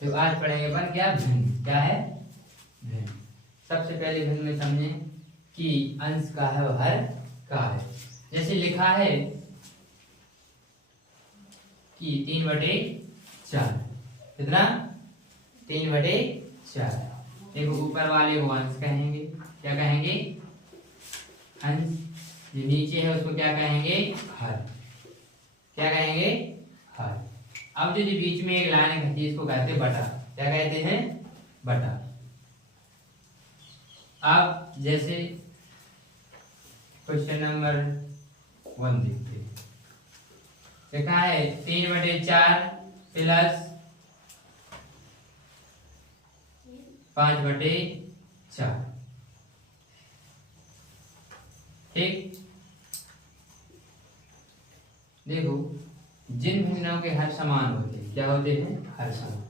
तो आज पढ़ेंगे अपन क्या भिन्न, क्या है भिन्न। सबसे पहले भिन्न में समझें कि अंश का है और हर का है। जैसे लिखा है कि 3/4, कितना 3/4। देखो ऊपर वाले को अंश कहेंगे, क्या कहेंगे अंश। जो नीचे है उसको क्या कहेंगे हर, क्या कहेंगे हर। अब जो बीच में एक लाइन खींची इसको कहते हैं बटा, क्या कहते हैं बटा। अब जैसे क्वेश्चन नंबर 1 देखते हैं। लिखा है 3/4 प्लस 5/4, ठीक। देखो जिन भिन्नों के हर समान होते हैं, क्या होते हैं हर समान,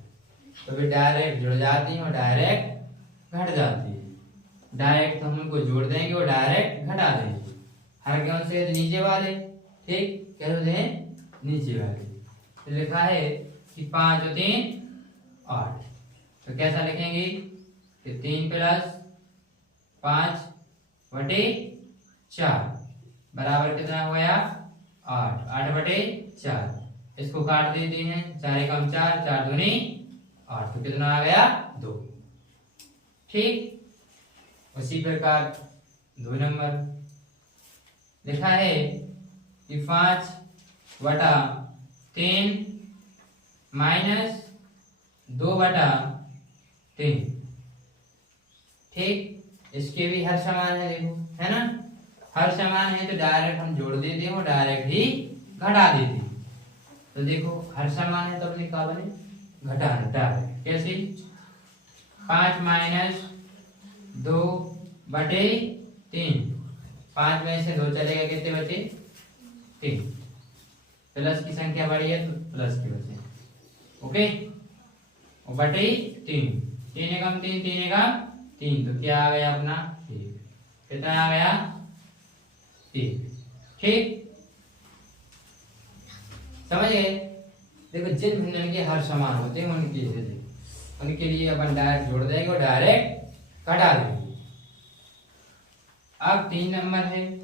तो वे डायरेक्ट जुड़ जाती हैं और डायरेक्ट घट जाती है। डायरेक्ट हम उनको जोड़ देंगे और डायरेक्ट घटा देंगे। हर कौन से तो नीचे वाले, ठीक, क्या होते हैं नीचे वाले। तो लिखा है कि 5 और 3 8, तो कैसा लिखेंगे कि 3 प्लस 5/4 बराबर कितना हो गया 8, 8/4। इसको काट देते हैं, 4 एकम 4, 4 दूनी 8, तो कितना आ गया 2, ठीक। उसी प्रकार 2 नंबर लिखा है कि 5/3 माइनस 2/3, ठीक। इसके भी हर समान है, देखो है ना, हर समान है तो डायरेक्ट हम जोड़ देते हैं और डायरेक्ट ही घटा देते हैं। तो देखो हर समान है तो अपने क्या बने घटाना डायरेक्ट। कैसे 5 माइनस 2/3, 5 में से 2 चलेगा, कितने बचे 3। प्लस की संख्या बढ़ी है तो प्लस के बचे, ओके। और बटे 3, 3 एकम 3, 3 एकम 3, तो क्या आ गया अपना 1, कितना आ गया 1, ठीक। समझ गए। देखो जिन भिन्न के हर समान होते हैं उनके लिए अपन डायरेक्ट जोड़ देंगे और डायरेक्ट घटा देंगे। अब 3 नंबर है।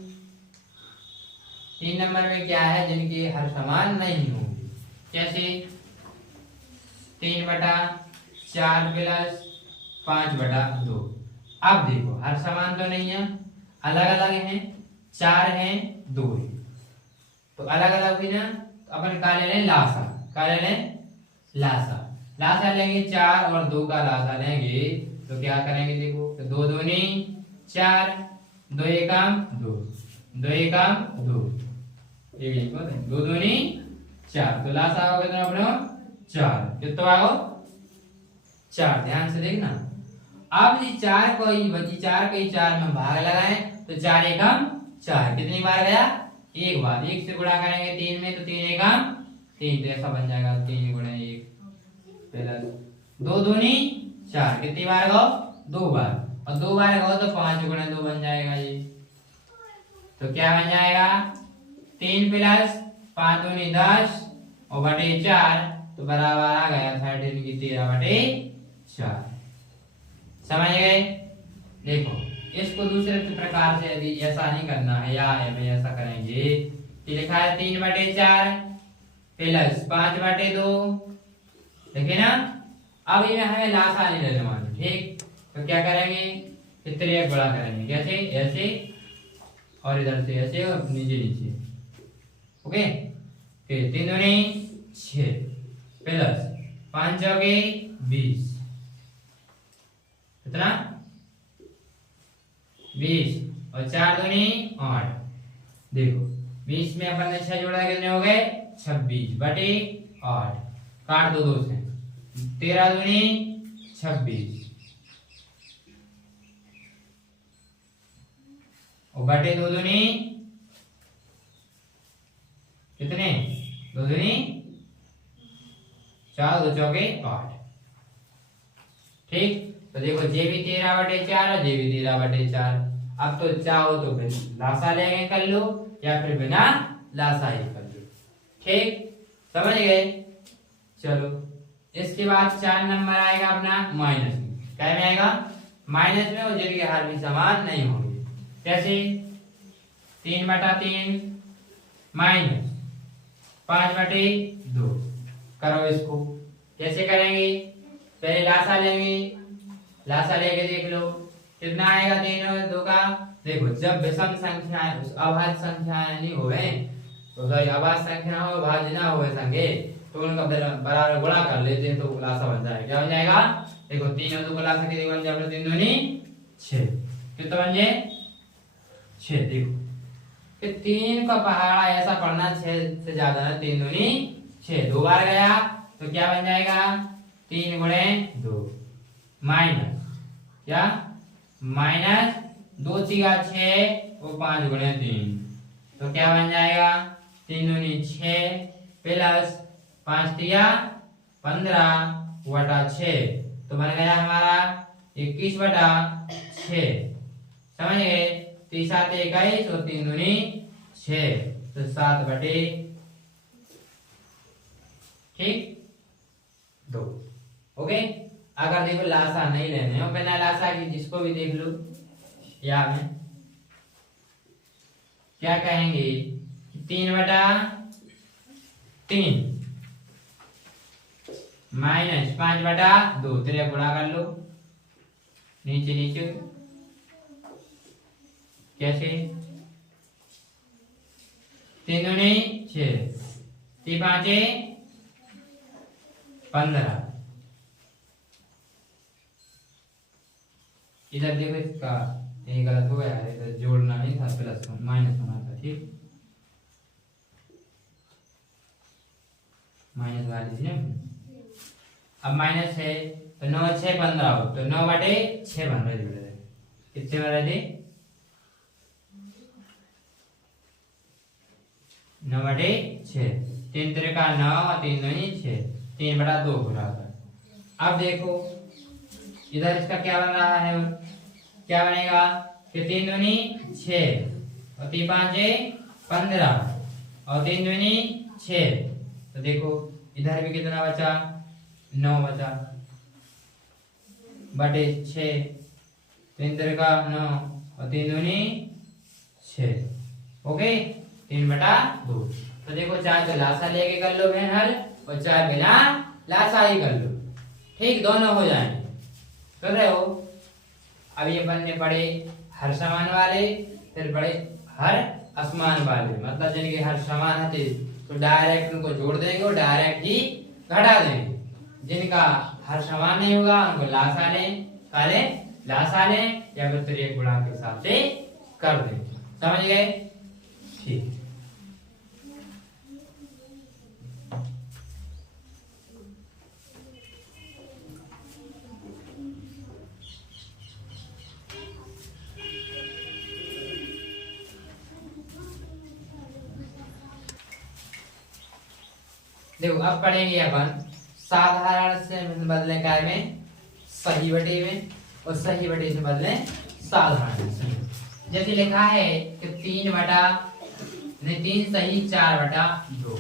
3 नंबर में क्या है जिनके हर समान नहीं होंगे। कैसे 3/4 प्लस 5/2। अब देखो हर समान तो नहीं है, अलग अलग हैं, 4 हैं 2 है, तो अलग अलग हुई ना, तो अपन का ले लें लासा, का ले लें लासा। लासा लेंगे 4 और 2 का लासा लेंगे तो क्या करेंगे, देखो तो 2 दूनी 4, 2 एकम 2, 2 एकम 2, ये भी लिखो 2 दूनी 4, तो लासा होगा कितना अपना 4, कितना आओ 4। ध्यान से देखना। अब ये 4 को ही बची, 4 के 4 में भाग लगाएं तो 4 एकम 4, कितनी बार गया 1 बार। 1 से गुणा करेंगे 3 में तो 3 एकम 3, तो ऐसा बन जाएगा 3 × 1 प्लस 2 दूनी 4, कितनी बार गो 2 बार, और 2 बार गो तो 5 × 2 बन जाएगा ये। तो क्या बन जाएगा 3 प्लस 5 दूनी 10 और बटे 4, तो बराबर आ गया 13 की 13/4। समझ गए। देखो इसको दूसरे प्रकार से यदि ऐसा नहीं करना है या हमें ऐसा करेंगे कि लिखा है 3/4 प्लस 5/2, देखिए ना। अब इन्हें हमें लासा नहीं लेने वाले, ठीक। तो क्या करेंगे फिर 3 बड़ा करेंगे, कैसे ऐसे और इधर से ऐसे और नीचे नीचे, ओके। फिर 3 दूनी 6 प्लस 5 चौके 20, कितना 20 और 4 दूनी 8। देखो 20 में अपन ने 6 जोड़ा, कितने हो गए 26/8, काट दो 2 से, 13 दूनी 26 और बटे 2 दूनी कितने 2 दूनी 4, 2 चौके 8, ठीक। तो देखो जे भी 13/4 और जे भी 13/4। अब तो चाहो तो लासा लेके कर लो या फिर बिना लासा ही कर लो, ठीक। समझ गए। चलो इसके बाद 4 नंबर आएगा अपना माइनस में। क्या में आएगा? माइनस में, और जिनके हर भी समान नहीं होंगे। जैसे 3/3 माइनस 5/2। करो इसको। कैसे करेंगे? पहले लासा लेंगे, लासा लेके देख लो कितना आएगा 3 और 2 का। देखो जब विषम संख्या अभाज्य संख्या नहीं होवे, तो सॉरी अभाज्य संख्या हो भाज्य ना होवे संगे, तो उनका बराबर गुणा कर लेते हैं तो लासा बन जाएगा। क्या बन जाएगा? देखो 3 और 2 का लासा कितने बन जाएगा? 3 दूनी 6। कितना बन जाए? 6। देखो कि 3 का पहाड़ा ऐसा पढ़ना 6 से ज्यादा है। 3 दूनी 6, 2 बार गया तो क्या बन जाएगा? 3 गुणे 2 माइनस क्या? माइनस 2 3 6 और 5 गुणे 3, तो क्या बन जाएगा? 3 दूनी 6 प्लस 5 3 15/6, तो बन गया हमारा 21/6। समझ गए? 3 7 21 और 3 दूनी 6, तो 7/2। ओके। अगर देखो लासा नहीं लेने हो, बिना लासा की जिसको भी देख लो, या में क्या कहेंगे? 3/3 माइनस 5/2। तेरे गुणा कर लो नीचे नीचे। कैसे? 3 दूनी 6, 3 5 15। इधर देखो इसका ये गलत हो गया है, इधर जोड़ना नहीं था, प्लस माइनस होना था। ठीक, माइनस वाली थी ना। अब माइनस है तो 9 6 15 हो, तो 9/6 बन रहे थे। कितने बन रहे थे? 9/6। 3 3 का 9 और 3 दूनी 6, 3/2 हो रहा था। अब देखो इधर इसका क्या बन रहा है? क्या बनेगा कि 3 दूनी 6 और 3 5 15 और 3 दूनी 6, तो देखो इधर भी कितना बचा? 9 बचा बटे 6। 3 3 का 9 और 3 दूनी 6। ओके, 3/2। तो देखो 4 का लासा लेके कर लो बहन हल, और 4 बिना लासा ही कर लो। ठीक, दोनों हो जाएंगे। कर रहे हो? अब ये बनने पड़े हर समान वाले, फिर पड़े हर असमान वाले। मतलब जिनके हर समान थे तो डायरेक्ट उनको जोड़ देंगे और डायरेक्ट ही घटा देंगे। जिनका हर समान नहीं होगा उनको लासा लें, काले लासा लें, या फिर त्रिक गुणा के हिसाब से कर दें। समझ गए? ठीक। देखो अब पढ़ेंगे अपन साधारण से बदले काय में सही बटे में, और सही बटे से बदले साधारण से। जैसे लिखा है कि 3 सही 4/2।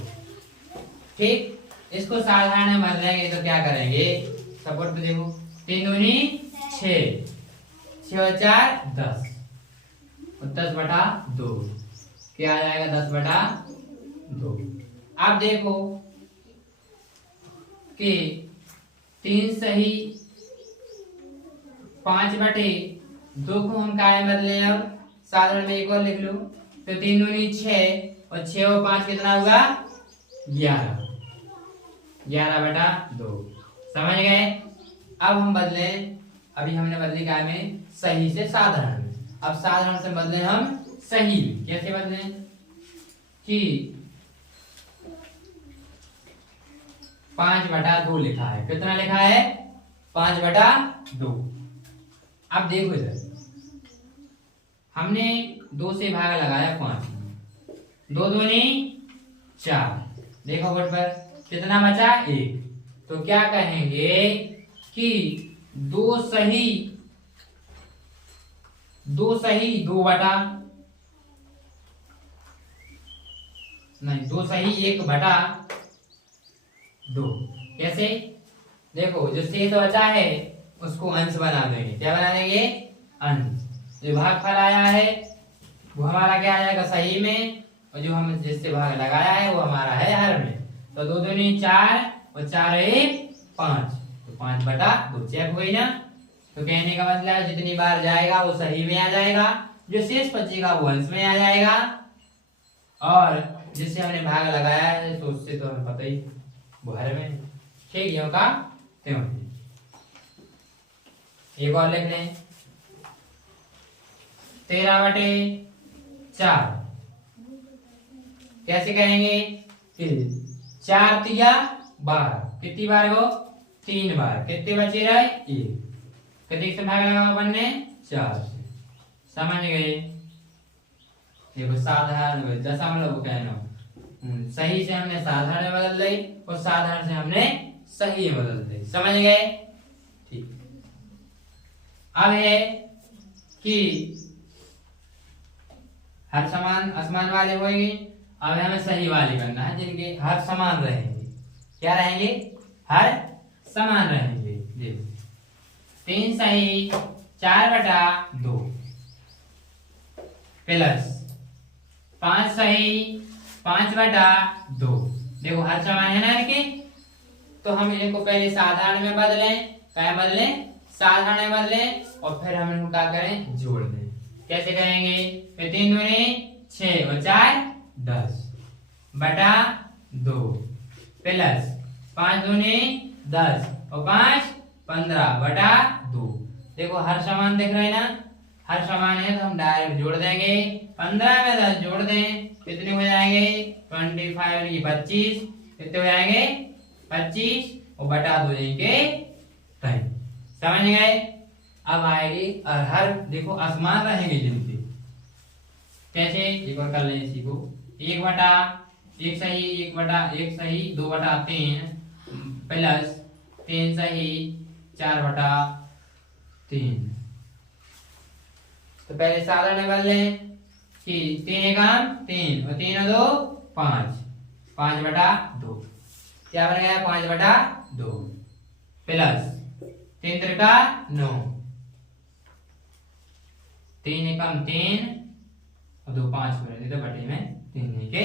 ठीक, इसको साधारण में बदलेंगे तो क्या करेंगे? सपोर्ट पे देखो 3 दूनी 6, 6 और 4 10, और 10/2 क्या आ जाएगा? 10/2। अब देखो कि 3 सही 5/2 को हम काय बदले? अब साधारण में एक और लिख लो, तो 3 दूनी 6 और 6 और 5 कितना होगा? 11, 11/2। समझ गए? अब हम बदले, अभी हमने बदली काय में सही से साधारण में, अब साधारण से बदले हम सही में। कैसे बदले? कि 5/2 लिखा है। कितना लिखा है? 5/2। अब देखो इधर हमने 2 से भाग लगाया 5 में, 2 दूनी 4। देखो बोर्ड पर कितना बचा? 1। तो क्या कहेंगे कि 2 सही 1/2। कैसे? देखो जो शेष बचा है उसको अंश बना देंगे। क्या बना देंगे? अंश। जो भागफल आया है वो हमारा क्या आ जाएगा? सही में। और जो हम जिससे भाग लगाया है वो हमारा है हर में। तो 2 दूनी 4 और 4 1 5, तो 5/2 चेक हुई ना। तो कहने का मतलब जितनी बार जाएगा वो सही में आ जाएगा, जो शेष बचेगा वो अंश में आ जाएगा। और जिससे हमने भाग लगाया है तो उससे तो हमें पता ही वो हर में। ठीक, यो का त्यों। एक और लिख लें, 13/4 कैसे कहेंगे कि 4 तिया 12, कितनी बार हो? 3 बार। कितने बचे रहे? 1। कितने से भाग लगा अपन ने? 4 से। समझ गए? देखो साधारण दशमलव कहना सही से हमने साधारण में बदल दी और साधारण से हमने सही में बदल दी। समझ गए? ठीक। अब है कि हर समान असमान वाले होंगे। अब हमें सही वाले करना है जिनके हर समान रहेंगे। क्या रहेंगे? हर समान रहेंगे। देखो 3 सही 4/2 प्लस 5 सही 5/2। देखो हर समान है ना इनके, तो हम इनको पहले साधारण में बदलें। क्या बदलें? साधारण में बदलें और फिर हम इनको क्या करें? जोड़ दें। कैसे करेंगे? 3 दूनी 6 और 4 10/2 प्लस 5 दूनी 10 और 5 15/2। देखो हर समान दिख रहे हैं ना, हर समान है तो हम डायरेक्ट जोड़ देंगे। 15 में 10 जोड़ दें, कितने हो जाएंगे? 25 25, कितने हो जाएंगे? 25 और बटा 2 जाएंगे 3। समझ गए? अब आएगी हर, देखो असमान रहेंगे जिनके। कैसे? एक बार कर लें इसी को। 1 सही 1 सही 2/3 प्लस 3 सही 4/3। तो पहले साधारण बदल लें कि 3 एकम 3 और 3 और 2 5, 5/2। क्या बन गया? 5/2 प्लस 3 त्रिका 9, 3 एकम 3 और 2 5 बने तो बटे में 3 के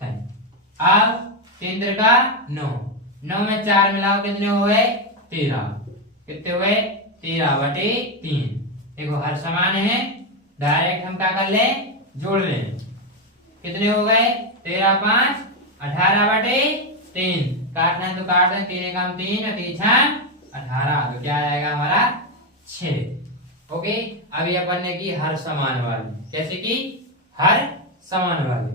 3। अब 3 त्रिका 9, 9 में 4 मिलाओ कितने हुए? 13। कितने हुए? 13/3। देखो हर समान है, डायरेक्ट हम क्या कर ले? जोड़ लें। कितने हो गए? 13 5 18/3। काटना है तो काट दें। 3 एकम 3 और 3 6 18। तो क्या आएगा हमारा? 6। ओके। अभी अपन ने की हर समान वाली। कैसे की? हर समान वाली।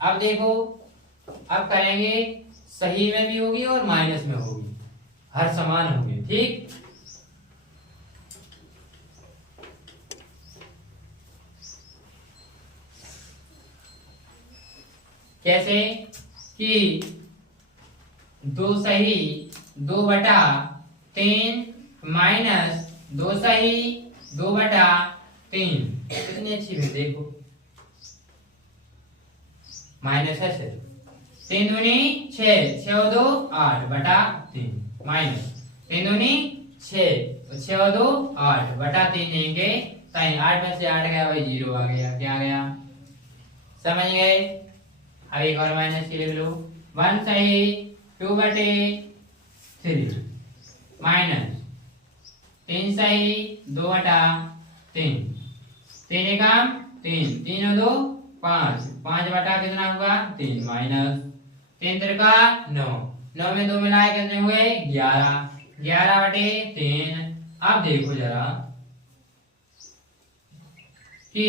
अब देखो, अब करेंगे सही में भी होगी और माइनस में होगी, हर समान होगी। ठीक, कैसे कि 2 सही 2/3 माइनस 2 सही 2/3। कितनी अच्छी है देखो, माइनस है सिर्फ। 3 दूनी 6 6 और 2 8/3 माइनस 3 दूनी 6 और 6 और 2 8/3 लेंगे। 8 में से 8 गया भाई 0 आ गया। क्या आ गया? समझ गए? अब एक और माइनस के लिख लो। 1 सही 2/3 माइनस 3 सही 2/3। 3 एकम 3 3 और 2 5, 5 कितना होगा? 3 माइनस 3 त्रिका 9, 9 में 2 मिलाए कितने हुए? 11, 11/3। अब देखो जरा कि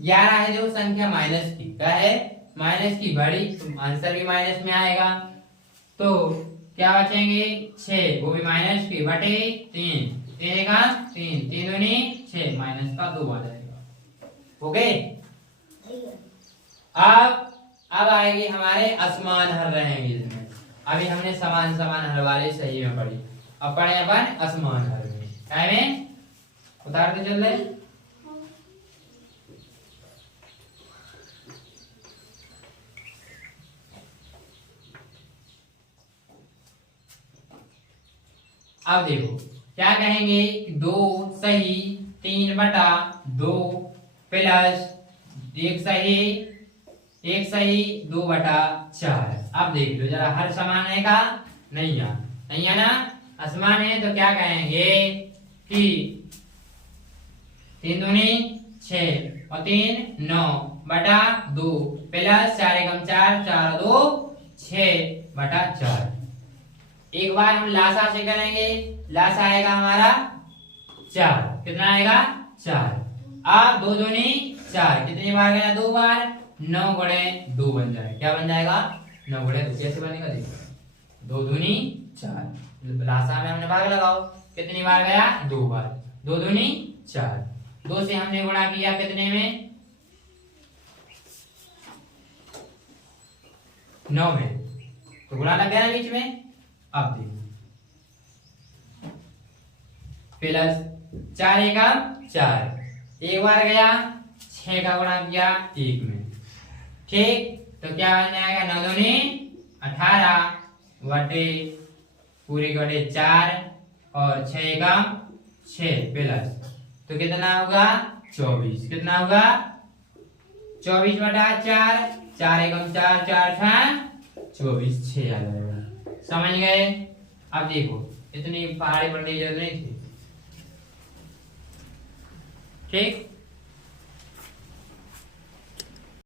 11 है जो संख्या माइनस की। क्या है? माइनस की बड़ी, तो आंसर भी माइनस में आएगा। तो क्या बचेंगे? 6, वो भी माइनस की बटे 3। 3 का 3 3 दूनी 6 माइनस का 2 आ जाएगा। ओके। अब आएगी हमारे असमान हर रहेंगे इसमें। अभी हमने समान समान हर वाले सही में पढ़ी, अब पढ़े अपन असमान हर में। क्या में उतारते चल रहे? अब देखो क्या कहेंगे, 2 सही 3/2 प्लस 1 सही 2/4। अब देख लो जरा, हर समान है का नहीं है, नहीं है ना, असमान है तो क्या कहेंगे कि 3 दूनी 6 और 3 9/2 प्लस 4 एकम 4 4 2 6/4। एक बार हम लासा से करेंगे, लासा आएगा हमारा 4, कितना आएगा 4। अब 2 दूनी 4, कितनी बार गया 2 बार, 9 गुणे 2 बन जाए, क्या बन जाएगा 9 गुणे 2। कैसे बनेगा देखो, 2 दूनी 4, लासा में हमने भाग लगाओ, कितनी बार गया 2 बार, 2 दूनी 4, 2 से हमने गुणा किया कितने में 9 में, तो गुणा लग गया ना बीच में। अब देखो प्लस 4 एकम 4, एक बार गया 6 का गुणा किया 1 में, ठीक, तो क्या बन जाएगा 9 दूनी 18 बटे पूरे बटे 4 और 6 एकम 6 प्लस, तो कितना होगा 24, कितना होगा 24/4, 4 एकम 4 4 24 6 आ जाएगा। समझ गए। अब देखो इतनी पहाड़ी पढ़ने की जरूरत नहीं थी, ठीक।